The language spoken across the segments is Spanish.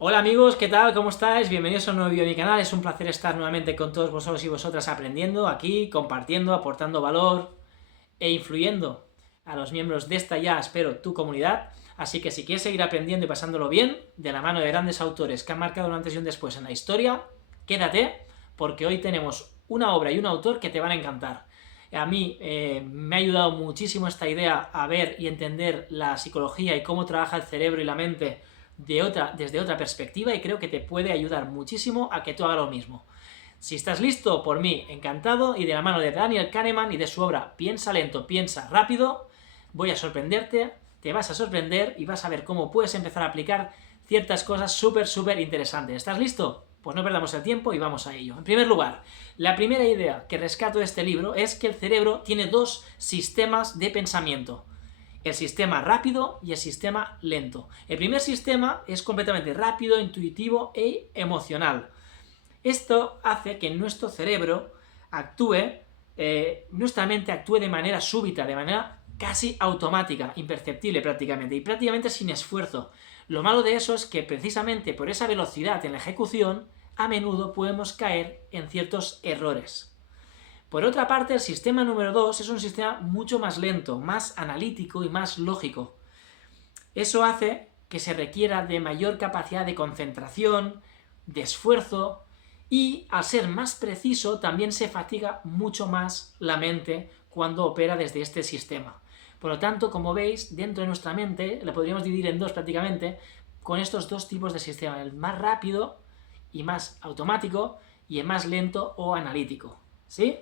Hola amigos, ¿qué tal? ¿Cómo estáis? Bienvenidos a un nuevo vídeo de mi canal. Es un placer estar nuevamente con todos vosotros y vosotras aprendiendo aquí, compartiendo, aportando valor e influyendo a los miembros de esta ya, espero, tu comunidad. Así que si quieres seguir aprendiendo y pasándolo bien, de la mano de grandes autores que han marcado un antes y un después en la historia, quédate, porque hoy tenemos una obra y un autor que te van a encantar. A mí me ha ayudado muchísimo esta idea a ver y entender la psicología y cómo trabaja el cerebro y la mente desde otra perspectiva, y creo que te puede ayudar muchísimo a que tú hagas lo mismo. Si estás listo, por mí, encantado, y de la mano de Daniel Kahneman y de su obra Piensa lento, piensa rápido, voy a sorprenderte, te vas a sorprender y vas a ver cómo puedes empezar a aplicar ciertas cosas súper interesantes. ¿Estás listo? Pues no perdamos el tiempo y vamos a ello. En primer lugar, la primera idea que rescato de este libro es que el cerebro tiene dos sistemas de pensamiento: el sistema rápido y el sistema lento. El primer sistema es completamente rápido, intuitivo e emocional. Esto hace que nuestro cerebro actúe, nuestra mente actúe de manera súbita, de manera casi automática, imperceptible prácticamente, y prácticamente sin esfuerzo. Lo malo de eso es que precisamente por esa velocidad en la ejecución, a menudo podemos caer en ciertos errores. Por otra parte, el sistema número 2 es un sistema mucho más lento, más analítico y más lógico. Eso hace que se requiera de mayor capacidad de concentración, de esfuerzo, y al ser más preciso también se fatiga mucho más la mente cuando opera desde este sistema. Por lo tanto, como veis, dentro de nuestra mente la podríamos dividir en dos prácticamente, con estos dos tipos de sistema: el más rápido y más automático, y el más lento o analítico. ¿Sí?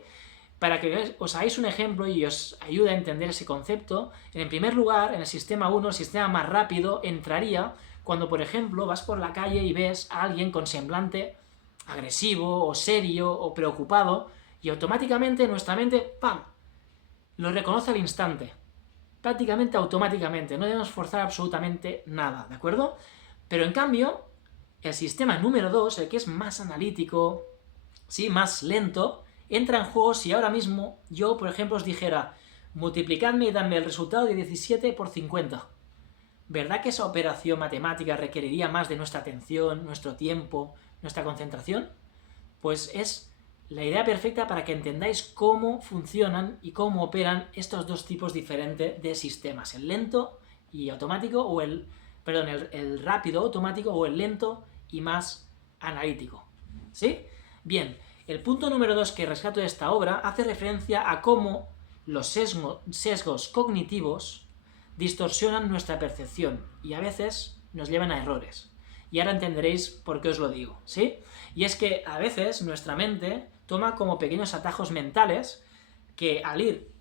Para que os hagáis un ejemplo y os ayude a entender ese concepto, en primer lugar, en el sistema 1, el sistema más rápido, entraría cuando, por ejemplo, vas por la calle y ves a alguien con semblante agresivo o serio o preocupado, y automáticamente nuestra mente, ¡pam!, lo reconoce al instante. Prácticamente automáticamente, no debemos forzar absolutamente nada, ¿de acuerdo? Pero en cambio, el sistema número 2, el que es más analítico, ¿sí?, más lento, entra en juego si ahora mismo yo, por ejemplo, os dijera: multiplicadme y dadme el resultado de 17 por 50. ¿Verdad que esa operación matemática requeriría más de nuestra atención, nuestro tiempo, nuestra concentración? Pues es la idea perfecta para que entendáis cómo funcionan y cómo operan estos dos tipos diferentes de sistemas: el lento y automático, o el rápido automático, o el lento y más analítico. ¿Sí? Bien, el punto número 2 que rescato de esta obra hace referencia a cómo los sesgos cognitivos distorsionan nuestra percepción y a veces nos llevan a errores. Y ahora entenderéis por qué os lo digo, ¿sí? Y es que a veces nuestra mente toma como pequeños atajos mentales que, al ir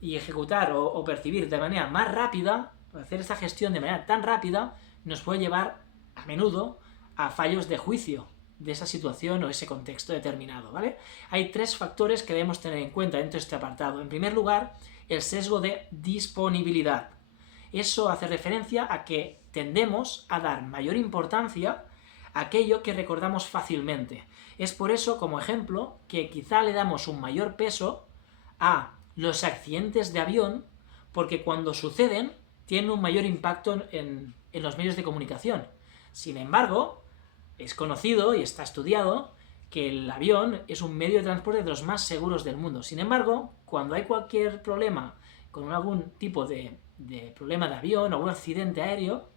y ejecutar o percibir de manera más rápida, hacer esta gestión de manera tan rápida, nos puede llevar a menudo a fallos de juicio de esa situación o ese contexto determinado, ¿vale? Hay tres factores que debemos tener en cuenta dentro de este apartado. En primer lugar, el sesgo de disponibilidad. Eso hace referencia a que tendemos a dar mayor importancia a aquello que recordamos fácilmente. Es por eso, como ejemplo, que quizá le damos un mayor peso a los accidentes de avión, porque cuando suceden tienen un mayor impacto en los medios de comunicación. Sin embargo, es conocido y está estudiado que el avión es un medio de transporte de los más seguros del mundo. Sin embargo, cuando hay cualquier problema con algún tipo de problema de avión o algún accidente aéreo,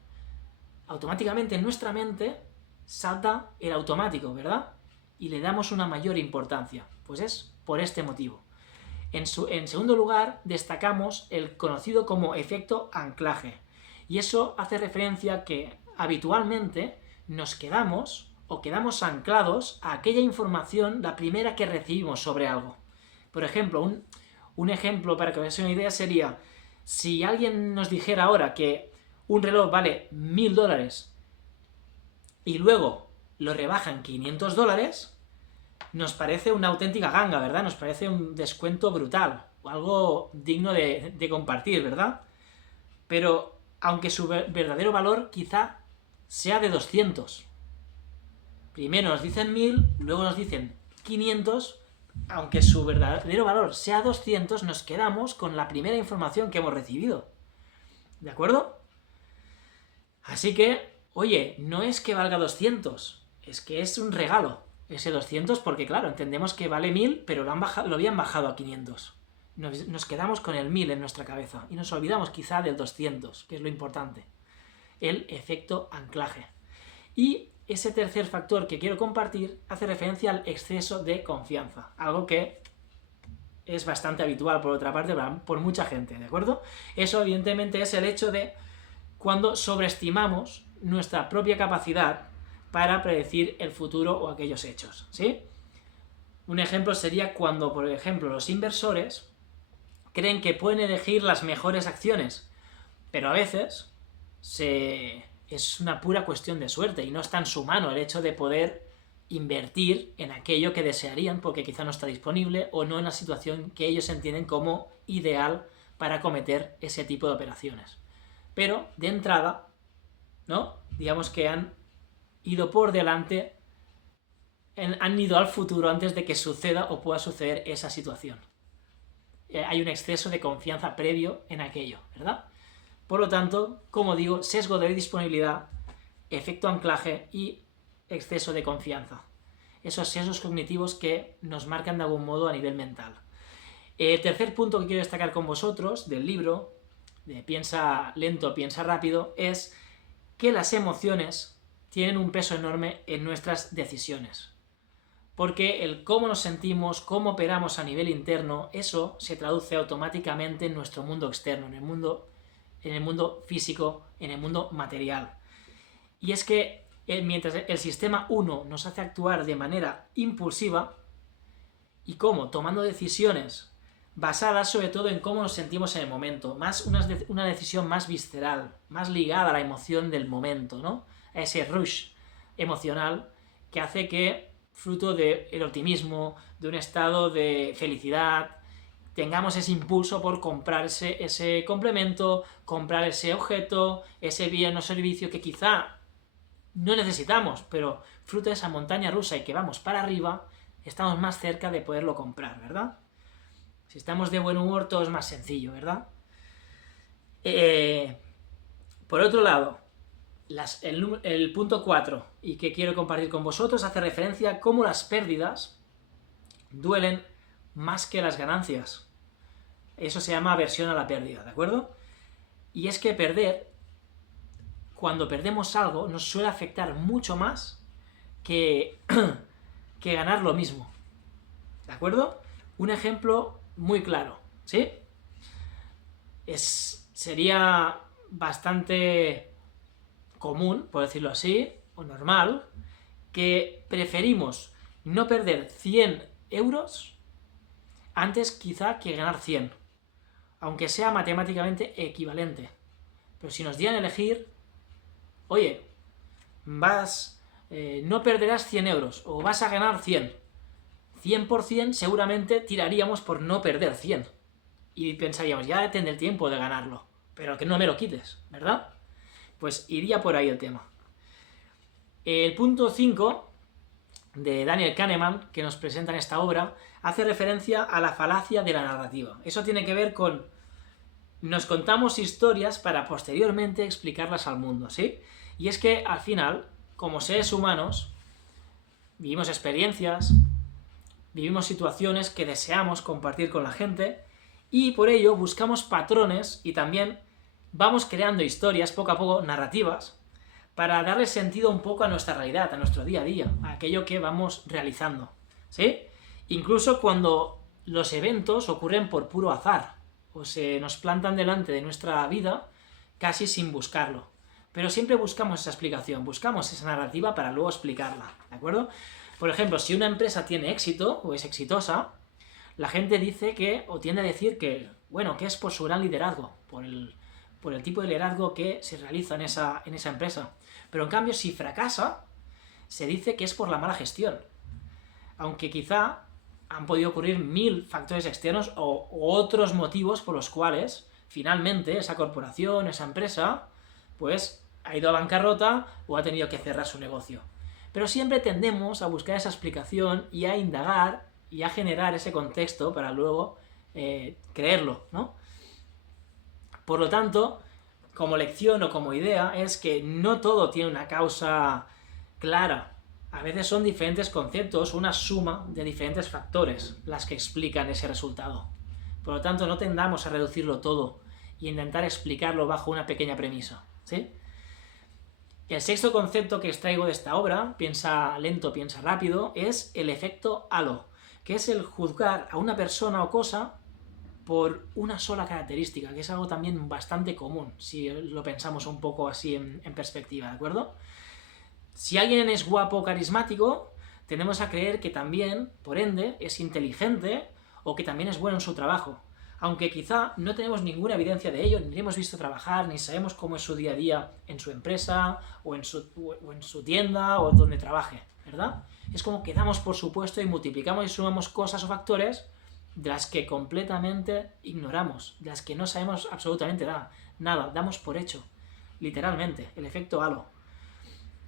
automáticamente en nuestra mente salta el automático, ¿verdad? Y le damos una mayor importancia. Pues es por este motivo. En segundo lugar, destacamos el conocido como efecto anclaje. Y eso hace referencia a que habitualmente nos quedamos anclados a aquella información, la primera que recibimos sobre algo. Por ejemplo, un ejemplo para que os hagáis una idea sería: si alguien nos dijera ahora que un reloj vale $1000 y luego lo rebajan $500, nos parece una auténtica ganga, ¿verdad? Nos parece un descuento brutal, o algo digno de compartir, ¿verdad? Pero aunque su verdadero valor quizá sea de 200. Primero nos dicen 1000, luego nos dicen 500, aunque su verdadero valor sea 200, nos quedamos con la primera información que hemos recibido. ¿De acuerdo? Así que oye, no es que valga 200, es que es un regalo ese 200 porque, claro, entendemos que vale 1000, pero lo habían bajado a 500. Nos quedamos con el 1000 en nuestra cabeza y nos olvidamos quizá del 200, que es lo importante. El efecto anclaje. Y ese tercer factor que quiero compartir hace referencia al exceso de confianza, algo que es bastante habitual, por otra parte, por mucha gente, ¿de acuerdo? Eso, evidentemente, es el hecho de cuando sobreestimamos nuestra propia capacidad para predecir el futuro o aquellos hechos, ¿sí? Un ejemplo sería cuando, por ejemplo, los inversores creen que pueden elegir las mejores acciones, pero a veces es una pura cuestión de suerte y no está en su mano el hecho de poder invertir en aquello que desearían porque quizá no está disponible o no en la situación que ellos entienden como ideal para cometer ese tipo de operaciones. Pero, de entrada, ¿no? Digamos que han ido por delante, han ido al futuro antes de que suceda o pueda suceder esa situación. Hay un exceso de confianza previo en aquello, ¿verdad? Por lo tanto, como digo, sesgo de disponibilidad, efecto anclaje y exceso de confianza. Esos sesgos cognitivos que nos marcan de algún modo a nivel mental. El tercer punto que quiero destacar con vosotros del libro, de Piensa lento, piensa rápido, es que las emociones tienen un peso enorme en nuestras decisiones. Porque el cómo nos sentimos, cómo operamos a nivel interno, eso se traduce automáticamente en nuestro mundo externo, en el mundo físico, en el mundo material. Y es que mientras el sistema 1 nos hace actuar de manera impulsiva, ¿y cómo? Tomando decisiones basadas sobre todo en cómo nos sentimos en el momento, más una decisión más visceral, más ligada a la emoción del momento, ¿no? A ese rush emocional que hace que, fruto del optimismo, de un estado de felicidad, tengamos ese impulso por comprar ese complemento, comprar ese objeto, ese bien o servicio que quizá no necesitamos, pero fruto de esa montaña rusa y que vamos para arriba, estamos más cerca de poderlo comprar, ¿verdad? Si estamos de buen humor, todo es más sencillo, ¿verdad? Por otro lado, el punto 4, y que quiero compartir con vosotros, hace referencia a cómo las pérdidas duelen más que las ganancias. Eso se llama aversión a la pérdida, ¿de acuerdo? Y es que cuando perdemos algo, nos suele afectar mucho más que ganar lo mismo. ¿De acuerdo? Un ejemplo muy claro, ¿sí? Sería bastante común, por decirlo así, o normal, que preferimos no perder 100 euros antes quizá que ganar 100, aunque sea matemáticamente equivalente. Pero si nos dieran a elegir, oye, no perderás 100 euros, o vas a ganar 100% seguramente tiraríamos por no perder 100. Y pensaríamos, ya tendré el tiempo de ganarlo, pero que no me lo quites, ¿verdad? Pues iría por ahí el tema. El punto 5 de Daniel Kahneman, que nos presenta en esta obra, hace referencia a la falacia de la narrativa. Eso tiene que ver con nos contamos historias para posteriormente explicarlas al mundo, ¿sí? Y es que, al final, como seres humanos, vivimos experiencias, vivimos situaciones que deseamos compartir con la gente y por ello buscamos patrones y también vamos creando historias poco a poco, narrativas, para darle sentido un poco a nuestra realidad, a nuestro día a día, a aquello que vamos realizando, ¿sí? Incluso cuando los eventos ocurren por puro azar o se nos plantan delante de nuestra vida casi sin buscarlo. Pero siempre buscamos esa explicación, buscamos esa narrativa para luego explicarla, ¿de acuerdo? Por ejemplo, si una empresa tiene éxito o es exitosa, la gente dice que, o tiende a decir que, bueno, que es por su gran liderazgo, por el tipo de liderazgo que se realiza en esa empresa. Pero en cambio, si fracasa, se dice que es por la mala gestión. Aunque quizá han podido ocurrir 1000 factores externos o otros motivos por los cuales, finalmente, esa corporación, esa empresa, pues ha ido a bancarrota o ha tenido que cerrar su negocio. Pero siempre tendemos a buscar esa explicación y a indagar y a generar ese contexto para luego creerlo, ¿no? Por lo tanto, como lección o como idea es que no todo tiene una causa clara. A veces son diferentes conceptos, una suma de diferentes factores las que explican ese resultado. Por lo tanto, no tendamos a reducirlo todo y intentar explicarlo bajo una pequeña premisa, ¿sí? El sexto concepto que extraigo de esta obra, piensa lento, piensa rápido, es el efecto halo, que es el juzgar a una persona o cosa por una sola característica, que es algo también bastante común, si lo pensamos un poco así en perspectiva, ¿de acuerdo? Si alguien es guapo o carismático, tendemos a creer que también, por ende, es inteligente o que también es bueno en su trabajo, aunque quizá no tenemos ninguna evidencia de ello, ni le hemos visto trabajar, ni sabemos cómo es su día a día en su empresa, o en su tienda, o donde trabaje, ¿verdad? Es como que damos por supuesto y multiplicamos y sumamos cosas o factores de las que completamente ignoramos, de las que no sabemos absolutamente nada, damos por hecho, literalmente, el efecto halo.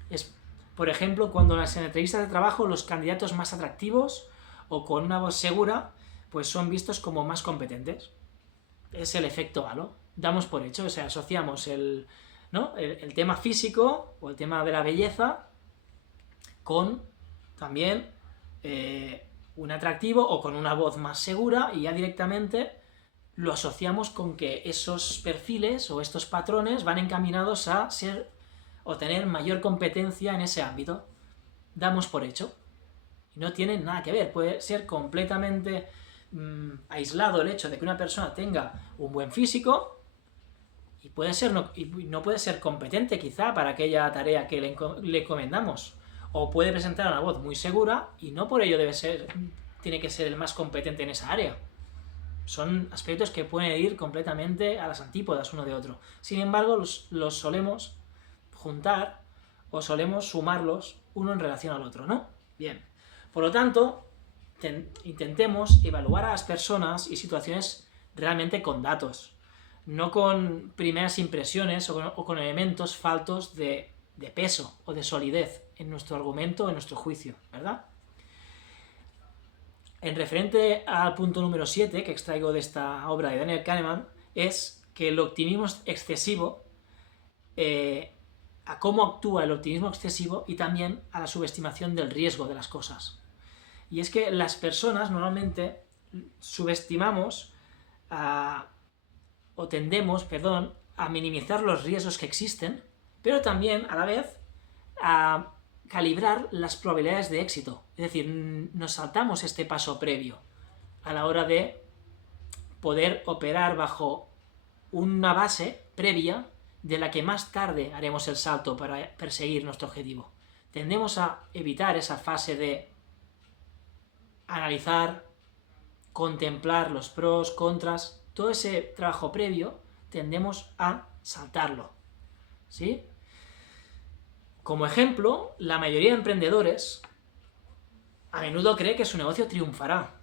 Es, por ejemplo, cuando en las entrevistas de trabajo los candidatos más atractivos o con una voz segura, pues son vistos como más competentes. Es el efecto halo. Damos por hecho, o sea, asociamos el tema físico o el tema de la belleza con también un atractivo o con una voz más segura y ya directamente lo asociamos con que esos perfiles o estos patrones van encaminados a ser o tener mayor competencia en ese ámbito. Damos por hecho. Y no tiene nada que ver. Puede ser completamente aislado el hecho de que una persona tenga un buen físico y no puede ser competente quizá para aquella tarea que le encomendamos. O puede presentar una voz muy segura y no por ello tiene que ser el más competente en esa área. Son aspectos que pueden ir completamente a las antípodas uno de otro. Sin embargo, los solemos juntar o solemos sumarlos uno en relación al otro, ¿no? Bien. Por lo tanto, intentemos evaluar a las personas y situaciones realmente con datos, no con primeras impresiones o con elementos faltos de peso o de solidez en nuestro argumento o en nuestro juicio, ¿verdad? En referente al punto número 7 que extraigo de esta obra de Daniel Kahneman, es que el optimismo excesivo, a cómo actúa el optimismo excesivo y también a la subestimación del riesgo de las cosas. Y es que las personas normalmente subestimamos tendemos a minimizar los riesgos que existen, pero también a la vez a calibrar las probabilidades de éxito. Es decir, nos saltamos este paso previo a la hora de poder operar bajo una base previa de la que más tarde haremos el salto para perseguir nuestro objetivo. Tendemos a evitar esa fase de analizar, contemplar los pros, contras, todo ese trabajo previo tendemos a saltarlo, ¿sí? Como ejemplo, la mayoría de emprendedores a menudo cree que su negocio triunfará,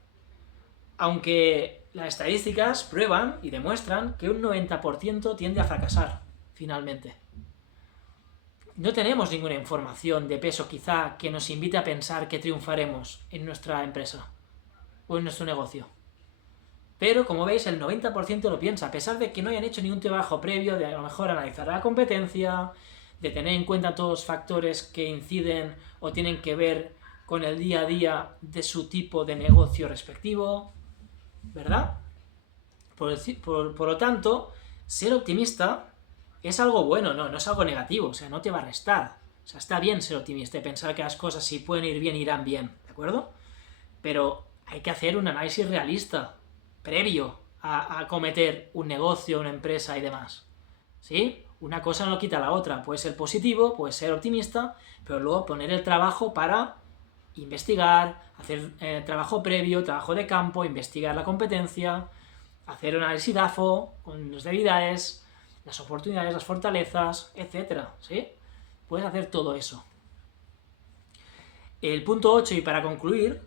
aunque las estadísticas prueban y demuestran que un 90% tiende a fracasar, finalmente. No tenemos ninguna información de peso quizá que nos invite a pensar que triunfaremos en nuestra empresa o en nuestro negocio. Pero, como veis, el 90% lo piensa, a pesar de que no hayan hecho ningún trabajo previo de a lo mejor analizar la competencia, de tener en cuenta todos los factores que inciden o tienen que ver con el día a día de su tipo de negocio respectivo, ¿verdad? Por lo tanto, ser optimista es algo bueno, no es algo negativo, o sea, no te va a restar. O sea, está bien ser optimista y pensar que las cosas si pueden ir bien, irán bien, ¿de acuerdo? Pero hay que hacer un análisis realista, previo a acometer un negocio, una empresa y demás, ¿sí? Una cosa no quita la otra, puede ser positivo, puede ser optimista, pero luego poner el trabajo para investigar, hacer trabajo previo, trabajo de campo, investigar la competencia, hacer un análisis DAFO con las debilidades, las oportunidades, las fortalezas, etcétera, ¿sí? Puedes hacer todo eso. El punto 8, y para concluir,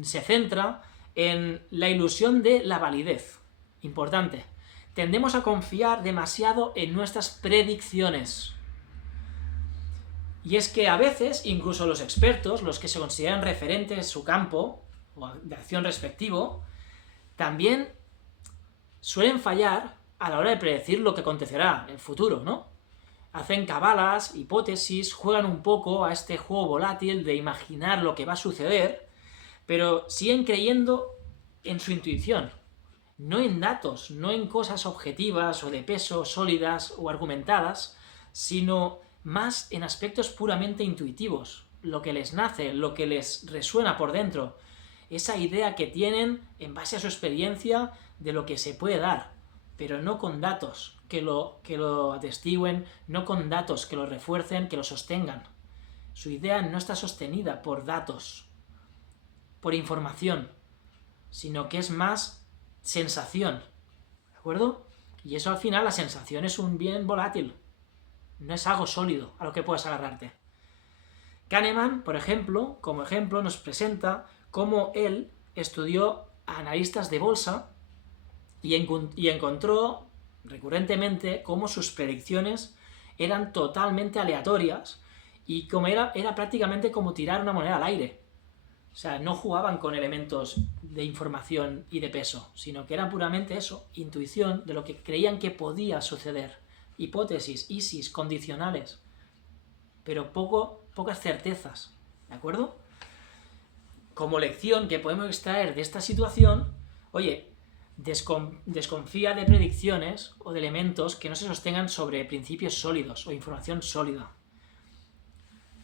se centra en la ilusión de la validez. Importante. Tendemos a confiar demasiado en nuestras predicciones. Y es que a veces, incluso los expertos, los que se consideran referentes en su campo o de acción respectivo, también suelen fallar a la hora de predecir lo que acontecerá en el futuro, ¿no? Hacen cabalas, hipótesis, juegan un poco a este juego volátil de imaginar lo que va a suceder, pero siguen creyendo en su intuición, no en datos, no en cosas objetivas o de peso, sólidas o argumentadas, sino más en aspectos puramente intuitivos, lo que les nace, lo que les resuena por dentro, esa idea que tienen en base a su experiencia de lo que se puede dar, pero no con datos que lo atestiguen, no con datos que lo refuercen, que lo sostengan. Su idea no está sostenida por datos, por información, sino que es más sensación, ¿de acuerdo? Y eso al final, la sensación es un bien volátil, no es algo sólido a lo que puedas agarrarte. Kahneman, por ejemplo, como ejemplo, nos presenta cómo él estudió a analistas de bolsa y encontró recurrentemente cómo sus predicciones eran totalmente aleatorias y como era prácticamente como tirar una moneda al aire. O sea, no jugaban con elementos de información y de peso, sino que era puramente eso, intuición de lo que creían que podía suceder. Hipótesis, ISIS, condicionales, pero pocas certezas, ¿de acuerdo? Como lección que podemos extraer de esta situación, oye, desconfía de predicciones o de elementos que no se sostengan sobre principios sólidos o información sólida.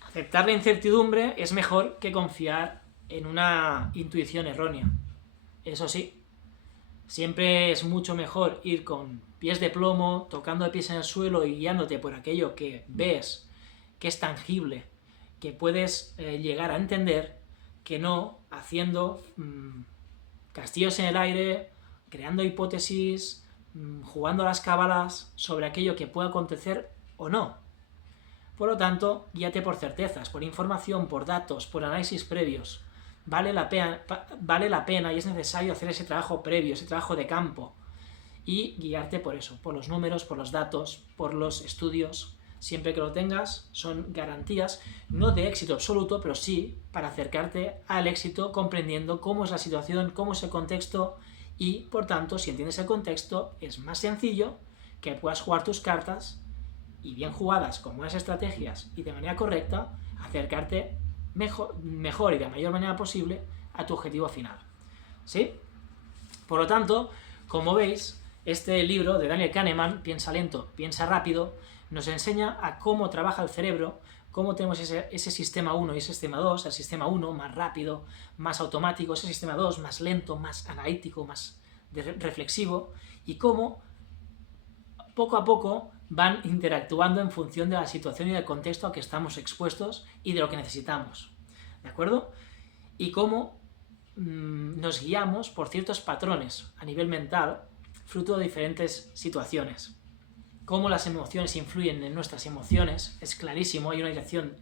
Aceptar la incertidumbre es mejor que confiar en una intuición errónea. Eso sí, siempre es mucho mejor ir con pies de plomo, tocando de pies en el suelo y guiándote por aquello que ves, que es tangible, que puedes llegar a entender, que no haciendo castillos en el aire, creando hipótesis, jugando a las cábalas sobre aquello que pueda acontecer o no. Por lo tanto, guíate por certezas, por información, por datos, por análisis previos. Vale la pena y es necesario hacer ese trabajo previo, ese trabajo de campo, y guiarte por eso, por los números, por los datos, por los estudios. Siempre que lo tengas, son garantías, no de éxito absoluto, pero sí para acercarte al éxito comprendiendo cómo es la situación, cómo es el contexto, y por tanto, si entiendes el contexto, es más sencillo que puedas jugar tus cartas y bien jugadas con buenas estrategias y de manera correcta, acercarte mejor y de la mayor manera posible a tu objetivo final. ¿Sí? Por lo tanto, como veis, este libro de Daniel Kahneman, Piensa lento, piensa rápido, nos enseña a cómo trabaja el cerebro, cómo tenemos ese sistema 1 y ese sistema 2, el sistema 1 más rápido, más automático, ese sistema 2 más lento, más analítico, más reflexivo, y cómo poco a poco van interactuando en función de la situación y del contexto a que estamos expuestos y de lo que necesitamos, ¿de acuerdo? Y cómo nos guiamos por ciertos patrones a nivel mental, fruto de diferentes situaciones. Cómo las emociones influyen en nuestras emociones, es clarísimo, hay una dirección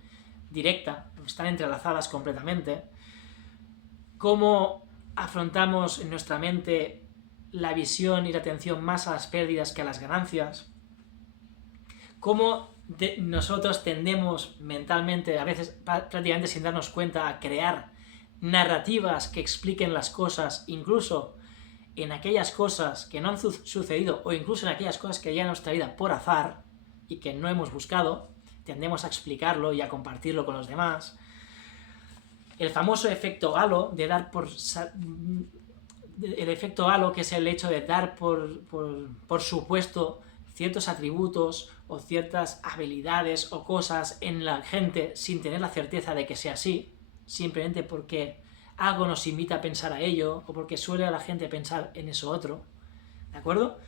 directa, están entrelazadas completamente. Cómo afrontamos en nuestra mente la visión y la atención más a las pérdidas que a las ganancias. Cómo nosotros tendemos mentalmente, a veces prácticamente sin darnos cuenta, a crear narrativas que expliquen las cosas, incluso en aquellas cosas que no han sucedido o incluso en aquellas cosas que llegan a nuestra vida por azar y que no hemos buscado, tendemos a explicarlo y a compartirlo con los demás. El famoso efecto halo de dar por... El efecto halo, que es el hecho de dar por supuesto ciertos atributos o ciertas habilidades o cosas en la gente sin tener la certeza de que sea así, simplemente porque algo nos invita a pensar a ello o porque suele a la gente pensar en eso otro, ¿de acuerdo?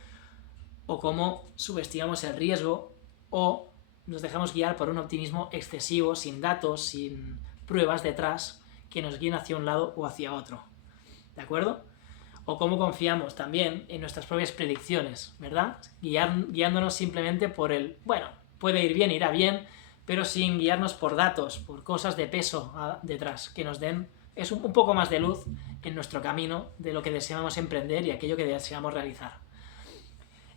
O cómo subestimamos el riesgo o nos dejamos guiar por un optimismo excesivo, sin datos, sin pruebas detrás que nos guíen hacia un lado o hacia otro, ¿de acuerdo? O cómo confiamos también en nuestras propias predicciones, ¿verdad? Guiándonos simplemente por el, bueno, puede ir bien, irá bien, pero sin guiarnos por datos, por cosas de peso detrás, que nos den un poco más de luz en nuestro camino de lo que deseamos emprender y aquello que deseamos realizar.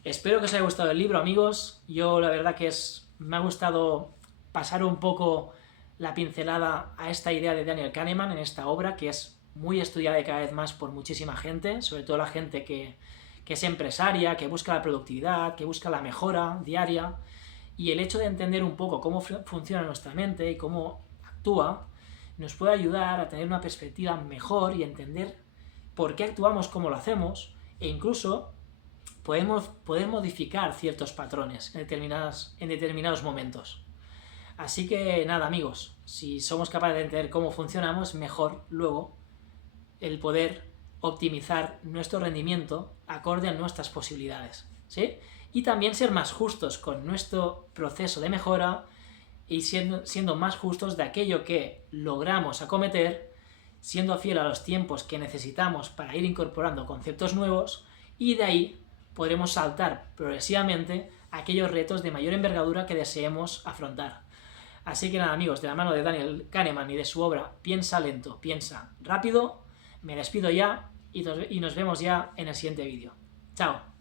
Espero que os haya gustado el libro, amigos. Yo la verdad que me ha gustado pasar un poco la pincelada a esta idea de Daniel Kahneman en esta obra, que es muy estudiada y cada vez más por muchísima gente, sobre todo la gente que que es empresaria, que busca la productividad, que busca la mejora diaria, y el hecho de entender un poco cómo funciona nuestra mente y cómo actúa, nos puede ayudar a tener una perspectiva mejor y entender por qué actuamos como lo hacemos, e incluso poder modificar ciertos patrones en determinados momentos. Así que nada, amigos, si somos capaces de entender cómo funcionamos, mejor luego el poder optimizar nuestro rendimiento acorde a nuestras posibilidades, ¿sí? Y también ser más justos con nuestro proceso de mejora y siendo más justos de aquello que logramos acometer, siendo fiel a los tiempos que necesitamos para ir incorporando conceptos nuevos, y de ahí podremos saltar progresivamente a aquellos retos de mayor envergadura que deseemos afrontar. Así que nada, amigos, de la mano de Daniel Kahneman y de su obra Piensa lento, piensa rápido, me despido ya y nos vemos ya en el siguiente vídeo. ¡Chao!